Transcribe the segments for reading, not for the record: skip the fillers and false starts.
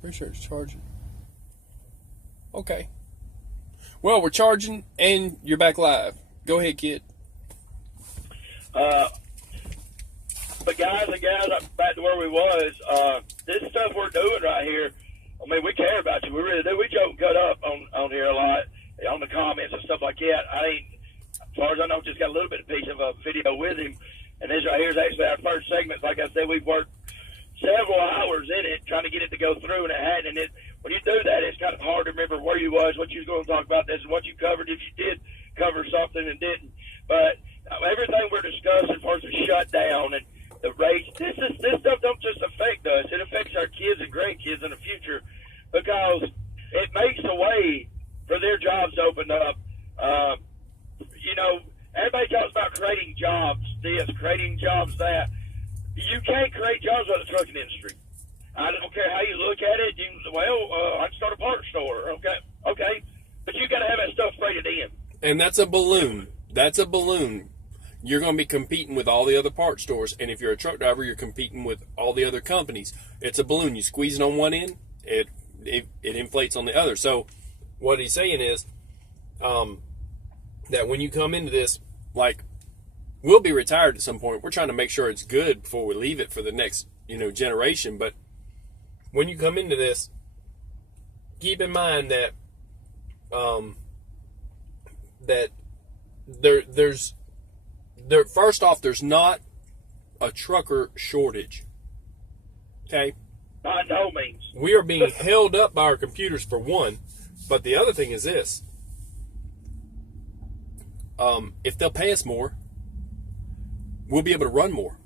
Pretty sure it's charging. Okay. Well, we're charging, and you're back live. Go ahead, kid. But guys and gals, back to where we was, this stuff we're doing right here, I mean, we care about you. We really do. We joke and cut up on here a lot, on the comments and stuff like that. As far as I know, just got a little bit of piece of a video with him. And this right here is actually our first segment. Like I said, we've worked several hours in it trying to get it to go through, and it hadn't. And when you do that, it's kind of hard to remember where you was, what you was going to talk about, this, and what you covered, if you did cover something and didn't. But everything we're discussing as far as the shutdown and the rates, this stuff don't just affect us. It affects our kids and grandkids in the future because it makes a way for their jobs to open up. Everybody talks about creating jobs, creating jobs, that. You can't create jobs with the trucking industry. I don't care how you look at it. I can start a parts store. Okay. But you got to have that stuff freighted in. And that's a balloon. You're going to be competing with all the other parts stores. And if you're a truck driver, you're competing with all the other companies. It's a balloon. You squeeze it on one end, it inflates on the other. So what he's saying is that when you come into this, like, we'll be retired at some point. We're trying to make sure it's good before we leave it for the next, generation. But when you come into this, keep in mind that first off, there's not a trucker shortage. Okay? By no means. We are being held up by our computers for one, but the other thing is this. If they'll pay us more, we'll be able to run more.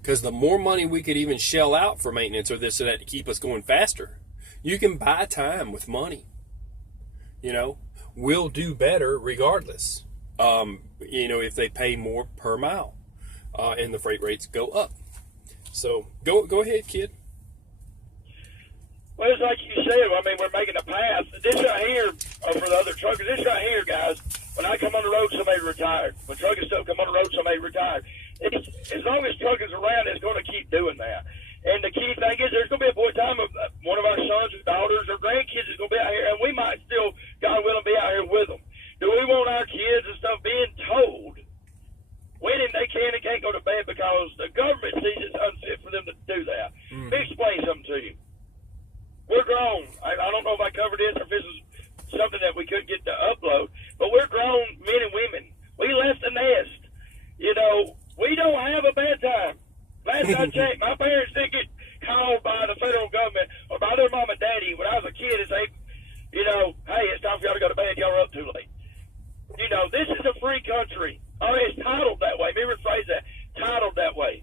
Because the more money we could even shell out for maintenance or this or that to keep us going faster, you can buy time with money. We'll do better regardless. If they pay more per mile, and the freight rates go up. So go ahead, kid. Well, it's like you said. I mean, we're making a path. This right here, for the other truckers, this right here, guys, when I come on the road, somebody retired. When truckers still come on the road, somebody retired. As long as truckers around, it's going to keep doing that. And the key thing is there's going to be a point in time of one of our sons or daughters or grandkids is going to be out here, and we might still, God willing, be out here with them. Do we want our kids and stuff being told when they can and can't go to bed because the government sees it's unfit for them to do that? Let me explain something to you. We're grown. I don't know if I covered this or if this is something that we could get to upload, but we're grown men and women. We left the nest. We don't have a bedtime. Last I checked, my parents didn't get called by the federal government or by their mom and daddy when I was a kid and say, hey, it's time for y'all to go to bed. Y'all are up too late. This is a free country. It's titled that way. Let me rephrase that. Titled that way.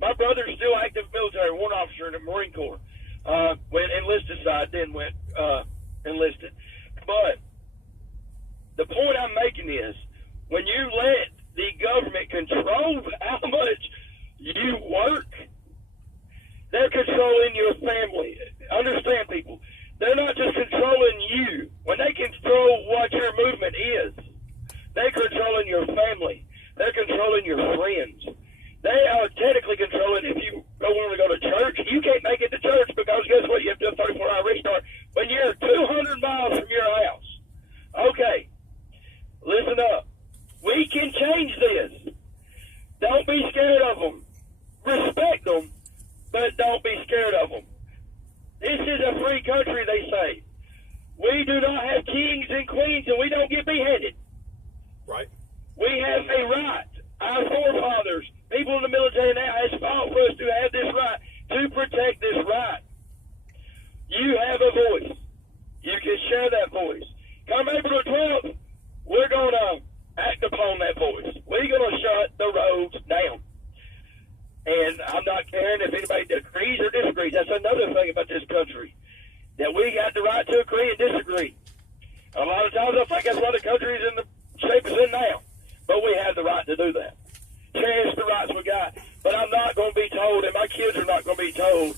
My brother's still active military, warrant officer in the Marine Corps. Went enlisted side, then went enlisted. But the point I'm making is when you let the government control how much you work, they're controlling your family. Understand, people. They're not just controlling you. When they control what your movement is, they're controlling your family. They're controlling your friends. They are technically controlling if you don't want to go to church. You can't make it to church because guess what? You have to do a 34-hour restart when you're 200 miles from your house. Okay, listen up. We can change this. Don't be scared of them. Respect them, but don't be scared of them. This is a free country, they say. We do not have kings and queens, and we don't get beheaded. Right. We have a right. Our forefathers, people in the military now, has fought for us to have this right, to protect this right. You have a voice. You can share that voice. Come April 12th, we're going to act upon that voice. We're going to shut the roads down. And I'm not caring if anybody agrees or disagrees. That's another thing about this country, that we got the right to agree and disagree. A lot of times I think that's why the country is in the shape it's in now. But we have the right to do that. Cherish the rights we got. But I'm not going to be told, and my kids are not going to be told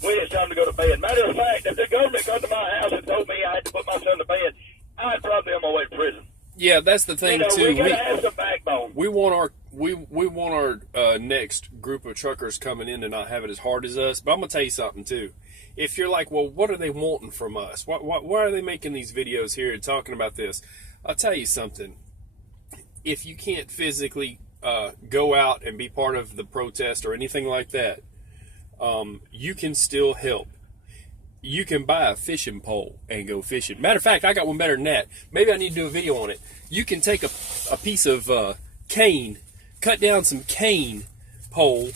when it's time to go to bed. Matter of fact, if the government come to my house and told me I had to put my son to bed, I'd probably be on my way to prison. Yeah, that's the thing, too. We got to have some backbone. We want we want our next group of truckers coming in to not have it as hard as us. But I'm gonna tell you something too. If you're like, well, what are they wanting from us? Why are they making these videos here and talking about this? I'll tell you something. If you can't physically go out and be part of the protest or anything like that, you can still help. You can buy a fishing pole and go fishing. Matter of fact, I got one better than that. Maybe I need to do a video on it. You can take a piece of cane, cut down some cane pole,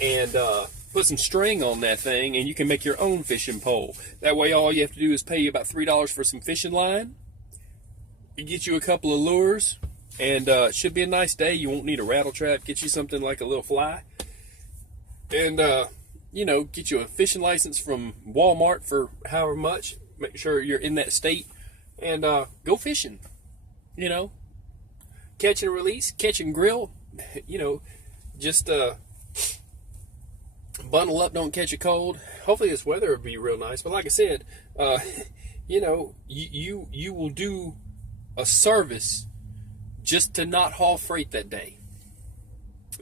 and put some string on that thing, and you can make your own fishing pole. That way, all you have to do is pay you about $3 for some fishing line. You get you a couple of lures, and it should be a nice day. You won't need a rattle trap. Get you something like a little fly, and get you a fishing license from Walmart for however much. Make sure you're in that state, and go fishing. Catch and release, catch and grill. Just bundle up, don't catch a cold. Hopefully this weather will be real nice. But like I said, you will do a service just to not haul freight that day.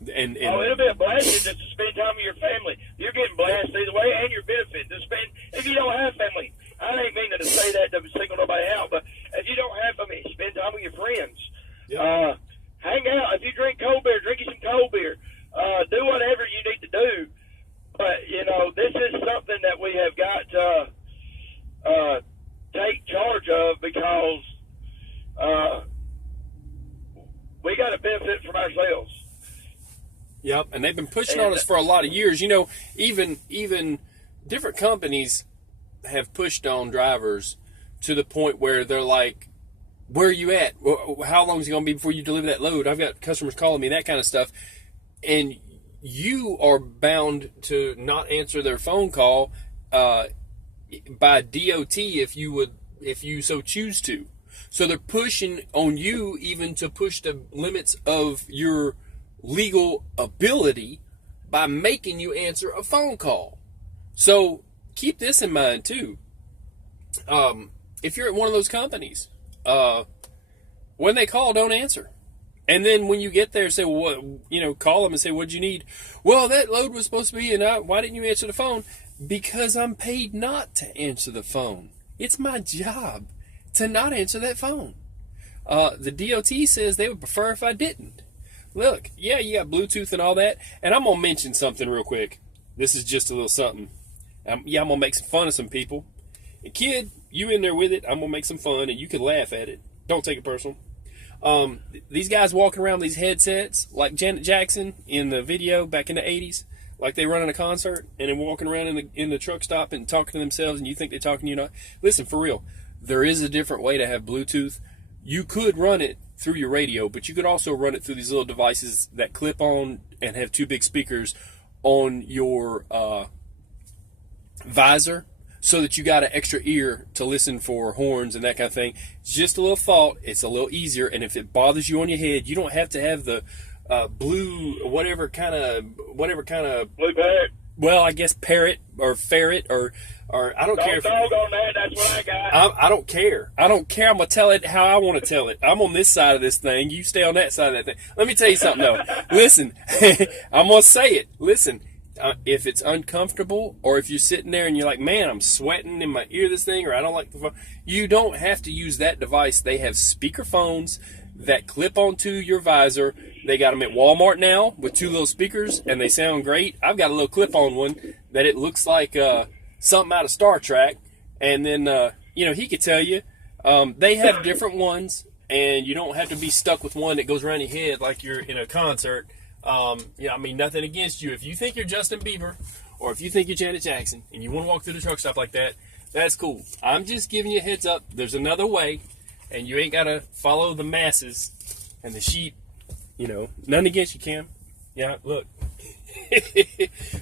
And it'll be a blessing just to spend time with your family. You're getting blessed either way, and you're benefiting to spend. If you don't have family, I ain't meaning to say that to single nobody out, but if you don't have family, spend time with your friends. Yep. Hang out. If you drink cold beer, drink you some cold beer. Do whatever you need to do. But this is something that we have got to take charge of, because we got to benefit from ourselves. Yep, and they've been pushing on us for a lot of years. Even different companies have pushed on drivers to the point where they're like, where are you at? How long is it going to be before you deliver that load? I've got customers calling me, that kind of stuff. And you are bound to not answer their phone call by DOT if you so choose to. So they're pushing on you even to push the limits of your legal ability by making you answer a phone call. So keep this in mind too. If you're at one of those companies, when they call, don't answer. And then when you get there, say, well, call them and say, what'd you need? Well, that load was supposed to be, and why didn't you answer the phone? Because I'm paid not to answer the phone. It's my job to not answer that phone. The DOT says they would prefer if I didn't. Look, yeah, you got Bluetooth and all that, and I'm going to mention something real quick. This is just a little something. I'm going to make some fun of some people. And kid, you in there with it, I'm going to make some fun, and you can laugh at it. Don't take it personal. These guys walking around with these headsets, like Janet Jackson in the video back in the 80s, like they running a concert, and then walking around in the truck stop and talking to themselves, and you think they're talking to you. Not. Listen, for real, there is a different way to have Bluetooth. You could run it through your radio, but you could also run it through these little devices that clip on and have two big speakers on your visor, so that you got an extra ear to listen for horns and that kind of thing. It's just a little thought. It's a little easier, and if it bothers you on your head, you don't have to have the blue, whatever kind of Blue parrot. Well, I guess parrot or ferret or I don't care. Dog on that. That's what I got. I don't care. I don't care. I'm gonna tell it how I want to tell it. I'm on this side of this thing. You stay on that side of that thing. Let me tell you something though. Listen, I'm gonna say it. Listen. If it's uncomfortable, or if you're sitting there and you're like, man, I'm sweating in my ear, this thing, or I don't like the phone, you don't have to use that device. They have speaker phones that clip onto your visor. They got them at Walmart now with two little speakers, and they sound great. I've got a little clip-on one that it looks like something out of Star Trek, and then he could tell you. They have different ones, and you don't have to be stuck with one that goes around your head like you're in a concert. Nothing against you. If you think you're Justin Bieber, or if you think you're Janet Jackson, and you want to walk through the truck stop like that, that's cool. I'm just giving you a heads up. There's another way, and you ain't got to follow the masses and the sheep. Nothing against you, Cam. Yeah, look.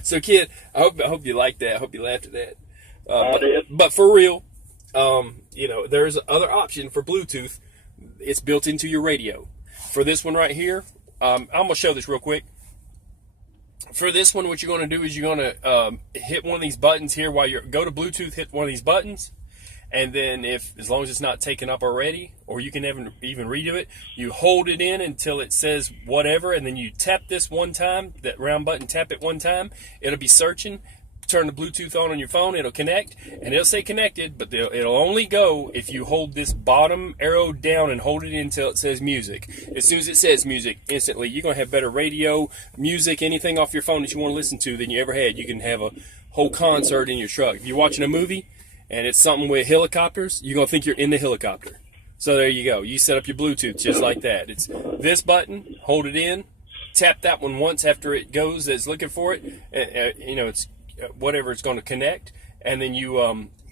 So, kid, I hope you like that. I hope you laughed at that. But for real, there's other option for Bluetooth. It's built into your radio. For this one right here, I'm going to show this real quick. For this one, what you're going to do is you're going to hit one of these buttons here while go to Bluetooth, hit one of these buttons, And then as long as it's not taken up already, or you can even redo it, you hold it in until it says whatever, and then you tap this one time, that round button, tap it one time, it'll be searching. Turn the Bluetooth on your phone, it'll connect, and it'll say connected, but it'll only go if you hold this bottom arrow down and hold it in until it says music. As soon as it says music, instantly, you're going to have better radio, music, anything off your phone that you want to listen to than you ever had. You can have a whole concert in your truck. If you're watching a movie and it's something with helicopters, you're going to think you're in the helicopter. So there you go. You set up your Bluetooth just like that. It's this button, hold it in, tap that one once after it goes that's looking for it. It's whatever it's going to connect, and then you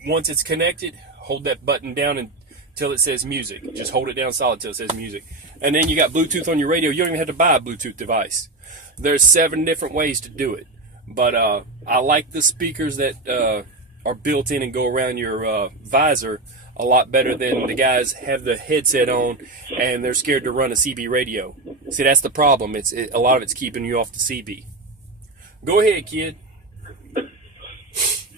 once it's connected, hold that button down until it says music. Just hold it down solid until it says music, and then you got Bluetooth on your radio. You don't even have to buy a Bluetooth device. There's 7 different ways to do it, but I like the speakers that are built in and go around your visor a lot better than the guys have the headset on and they're scared to run a CB radio. See, that's the problem. A lot of it's keeping you off the CB. Go ahead, kid.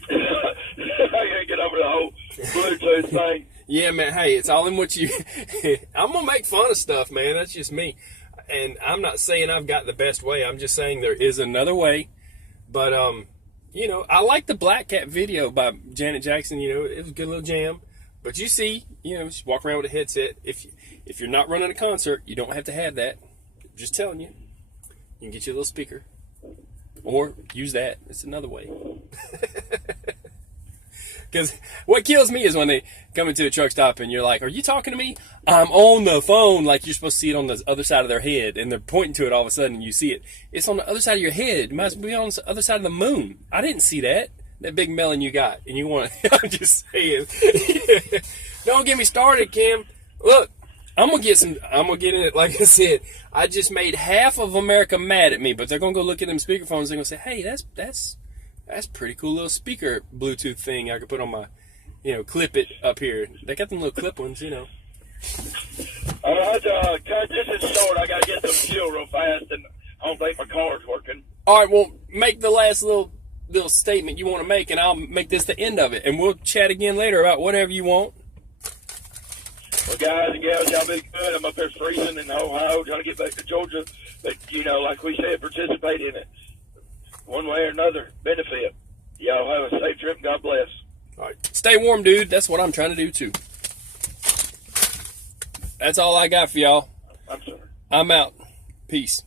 I can't get over the whole Bluetooth thing. Yeah, man. Hey, it's all in what you. I'm gonna make fun of stuff, man. That's just me, and I'm not saying I've got the best way. I'm just saying there is another way. But I like the Black Cat video by Janet Jackson. It was a good little jam. But you see, just walk around with a headset. If you're not running a concert, you don't have to have that. I'm just telling you, you can get you a little speaker. Or use that. It's another way. Because what kills me is when they come into a truck stop and you're like, are you talking to me? I'm on the phone. Like you're supposed to see it on the other side of their head. And they're pointing to it all of a sudden and you see it. It's on the other side of your head. It must be on the other side of the moon. I didn't see that. That big melon you got. And you want to, I'm just saying. Don't get me started, Kim. Look. I'm gonna get in it. Like I said, I just made half of America mad at me, but they're gonna go look at them speakerphones. They're gonna say, "Hey, that's pretty cool little speaker Bluetooth thing I could put on my, clip it up here." They got them little clip ones, All right, cut. This is short. I gotta get some fuel real fast, and I don't think my car's working. All right, well, make the last little statement you want to make, and I'll make this the end of it, and we'll chat again later about whatever you want. Well, guys and gals, y'all be good. I'm up here freezing in Ohio, trying to get back to Georgia. But, like we said, participate in it. One way or another, benefit. Y'all have a safe trip and God bless. All right. Stay warm, dude. That's what I'm trying to do, too. That's all I got for y'all. I'm sorry. I'm out. Peace.